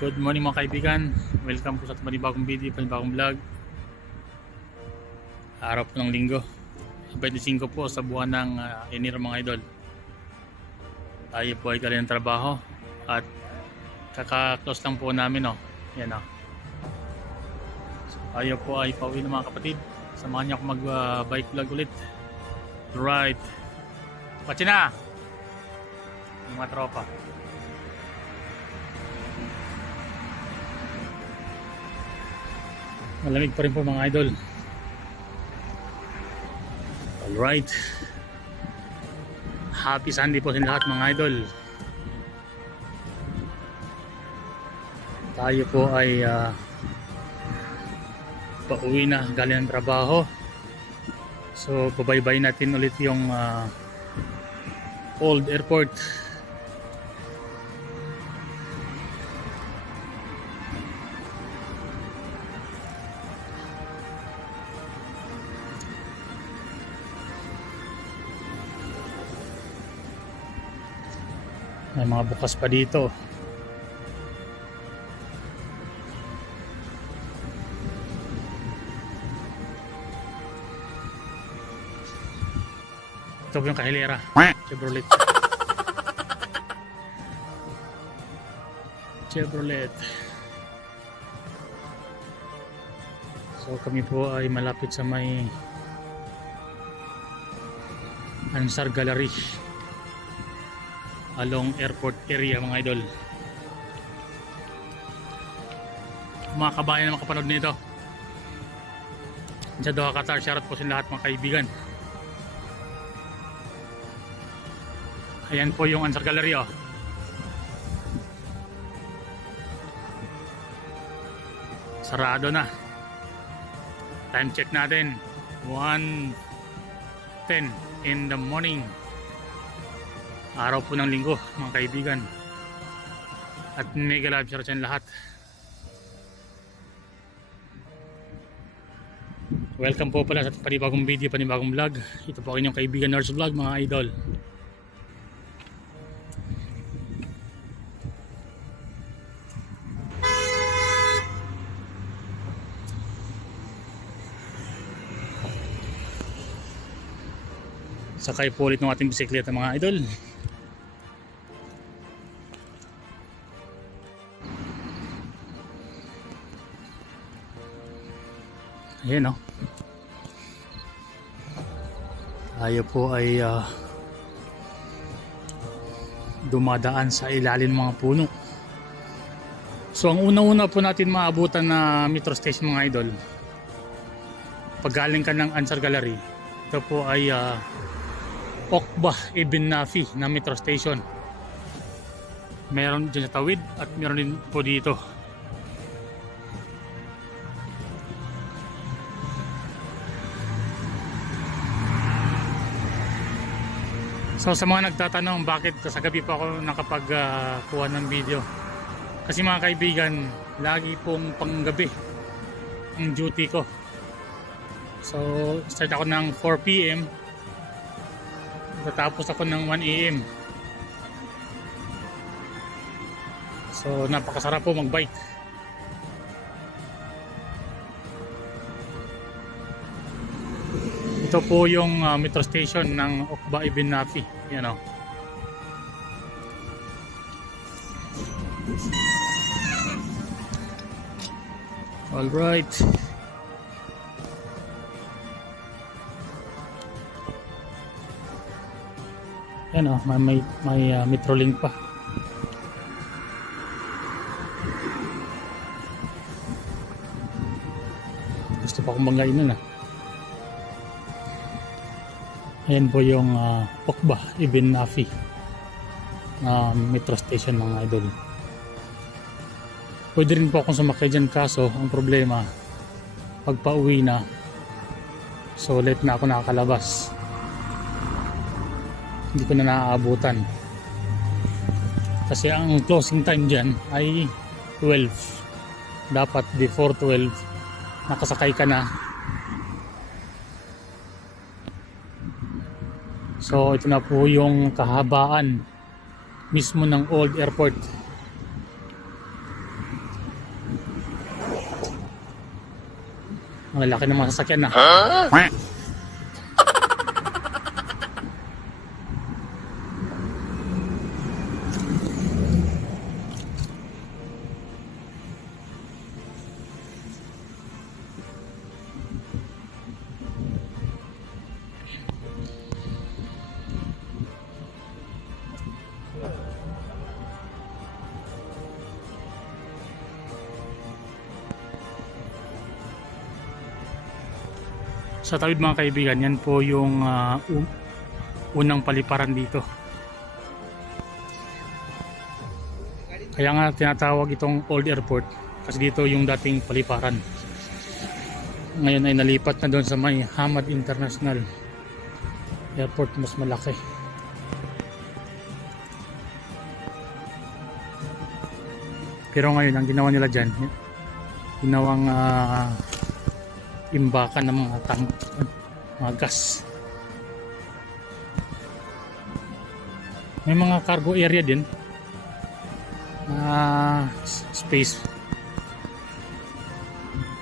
Good morning mga kaibigan. Welcome po sa panibagong video, panibagong vlog. Araw po ng linggo. 25 po sa buwan ng Enero mga idol. Tayo po ay galing ng trabaho at kaka-close lang po namin Yan So, tayo po ay pauwi ng mga kapatid. Samahan niyo ako mag-bike vlog ulit. Right. Patsi na! Yung mga tropa. Malamig pa rin po mga idol. Alright. Happy Sunday po sa lahat mga idol. Tayo po ay pauwi na galing ng trabaho. So pabaybay natin ulit yung old airport. May mga bukas pa dito. Ito po yung kahilera. Chevrolet. Chevrolet. So kami po ay malapit sa may Ansar Gallery along airport area mga idol. Mga kabayan na makapanood nito, sa Doha, Qatar, shoutout po sa lahat mga kaibigan. Ayan po yung Ansar Gallery Sarado na. Time check natin 1:10 in the morning. Araw po ng linggo mga kaibigan. At mega love share sa lahat. Welcome po pala sa panibagong video, panibagong vlog. Ito po inyong kaibigan Nurse Vlog mga idol. Sakay po ulit ng ating bisikleta mga idol. Ayan tayo po ay dumadaan sa ilalim ng mga puno. So ang una-una po natin maabutan na metro station mga idol, pag galing ka ng Ansar Gallery, ito po ay Okba Ibn Nafi na metro station. Meron dyan sa tawid at meron din po dito. So sa mga nagtatanong bakit sa gabi pa ako nakapagkuha ng video, kasi mga kaibigan, lagi pong panggabi ang duty ko. So start ako ng 4 PM, tatapos ako ng 1 AM. So napakasarap po magbike. Ito po yung metro station ng Okba Ibn Nafi. Yan Alright. Yan may Metrolink pa. Gusto pa akong banggain nun Ayan po yung Okba Ibn Nafi na metro station mga idol. Pwede rin po akong sumakay dyan, kaso ang problema pag pauwi na, so late na ako nakakalabas, hindi ko na naaabutan kasi ang closing time dyan ay 12. Dapat before 12 nakasakay ka na. So ito na po yung kahabaan mismo ng old airport. Ang lalaki ng mga sasakyan na. Sa tawid mga kaibigan, yan po yung unang paliparan dito. Kaya nga tinatawag itong Old Airport kasi dito yung dating paliparan. Ngayon ay nalipat na doon sa may Hamad International Airport, mas malaki. Pero ngayon ang ginawa nila dyan, ginawang imbakan ng mga tank, mga gas. May mga cargo area din, space,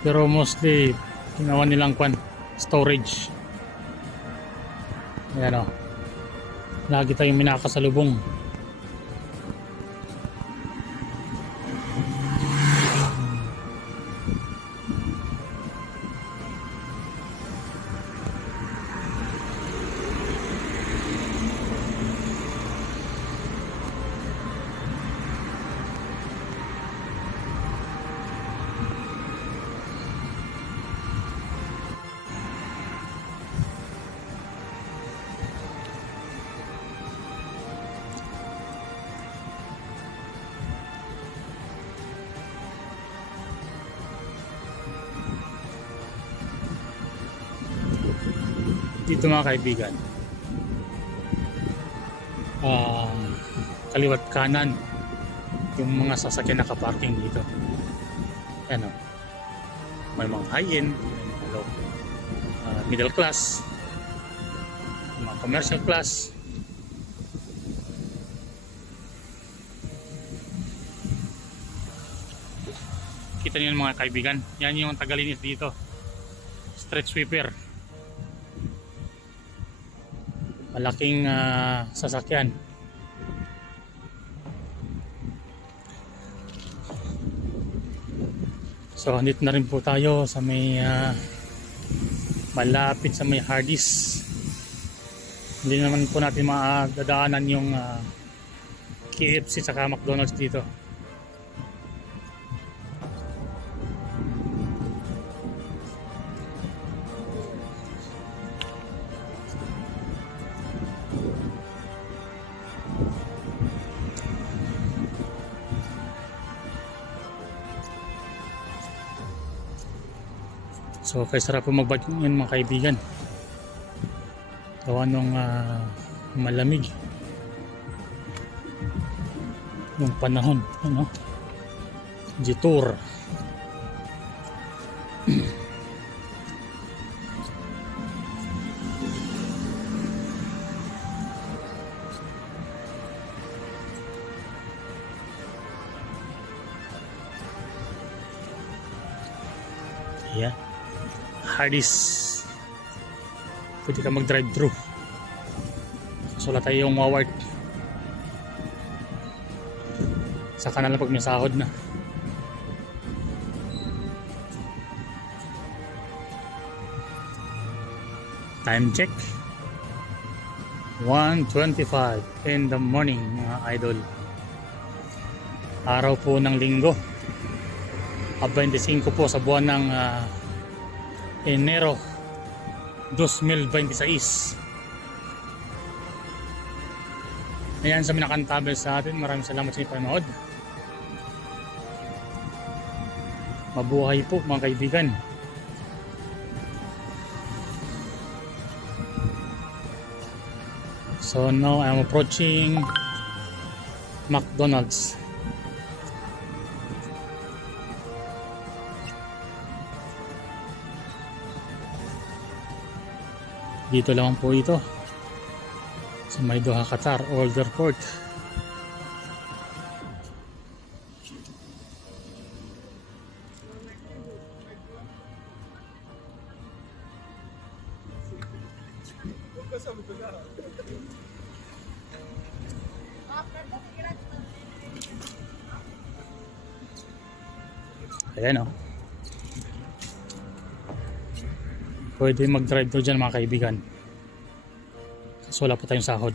pero mostly ginawa nilang storage. Ayan o, lagi tayong minakasalubong. Dito mga kaibigan, kaliwat kanan yung mga sasakyan nakaparking dito. Ayan o, may mga high-end, middle class, mga commercial class. Kita niyo mga kaibigan, yan yung tagalinis dito, street sweeper. Malaking sasakyan. So andito na rin po tayo sa may malapit sa may Hardee's. Hindi naman po natin madadaanan yung KFC saka McDonald's dito. So kaya sarap po magbike ngayon mga kaibigan. Gawa nung malamig yung panahon, ano? G-Tour. Yeah. Hardee's, pwede ka mag drive through, so wala tayong maward, saka na lang pag may sahod na. Time check 1:25 in the morning mga idol. Araw po ng linggo, 25 po sa buwan ng Enero 2026. Ayan sa minakantabel sa atin. Maraming salamat sa inyong panood. Mabuhay po mga kaibigan. So now I'm approaching McDonald's. Dito lang po ito sa may Doha, Qatar, Old Airport. Ayan o. Pwede mag-drive to dyan mga kaibigan. Kasi wala pa tayong sahod.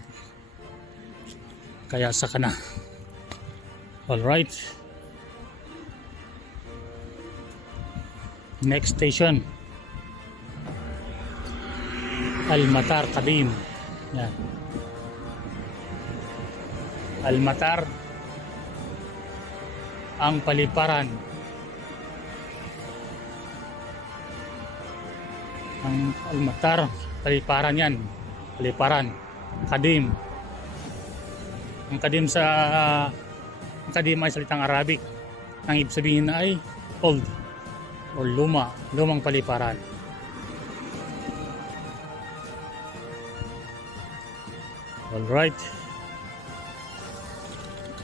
Kaya saka na. Alright. Next station. Al-Matar Qadim. Yan. Al-Matar. Ang paliparan. Ang Al-Matar, paliparan yan. Paliparan. Qadim. Ang Qadim ang Qadim ay salitang Arabic. Ang ibig sabihin ay old or luma, lumang paliparan. Alright.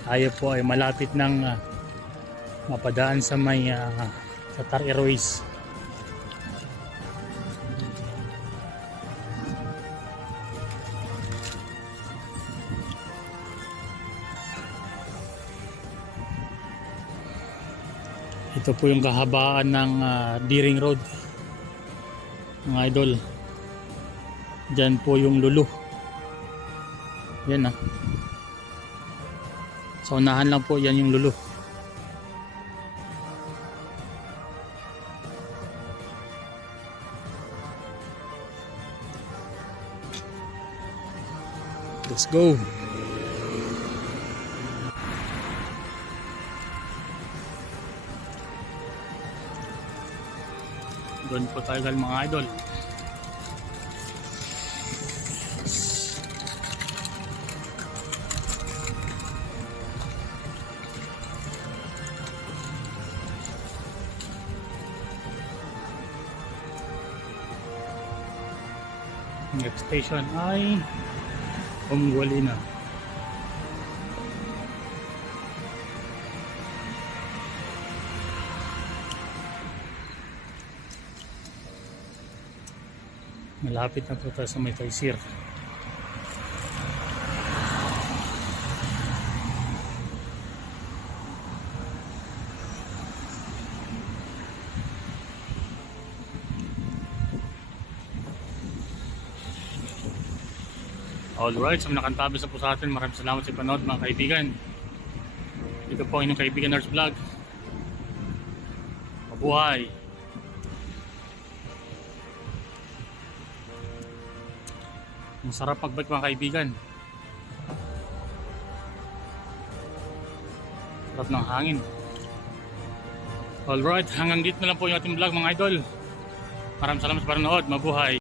Tayo po ay malapit ng mapadaan sa may Qatar Airways. Ito po yung kahabaan ng Diring Road, mga idol. Diyan po yung Lulu. Yan sa unahan lang po yan yung Lulu. Let's go. Doon po tayo mga idol. Next station ay Umgualina. Malapit na po tayo sa may Taysir. Alright, sa mga nakantabis na po sa atin, maraming salamat sa panood mga kaibigan. Ito po ang inyong kaibigan Nurse Vlog. Mabuhay! Ang sarap magbike mga kaibigan. Sarap ng hangin. Alright, hanggang dito na lang po yung ating vlog mga idol. Maraming salamat sa panonood. Mabuhay!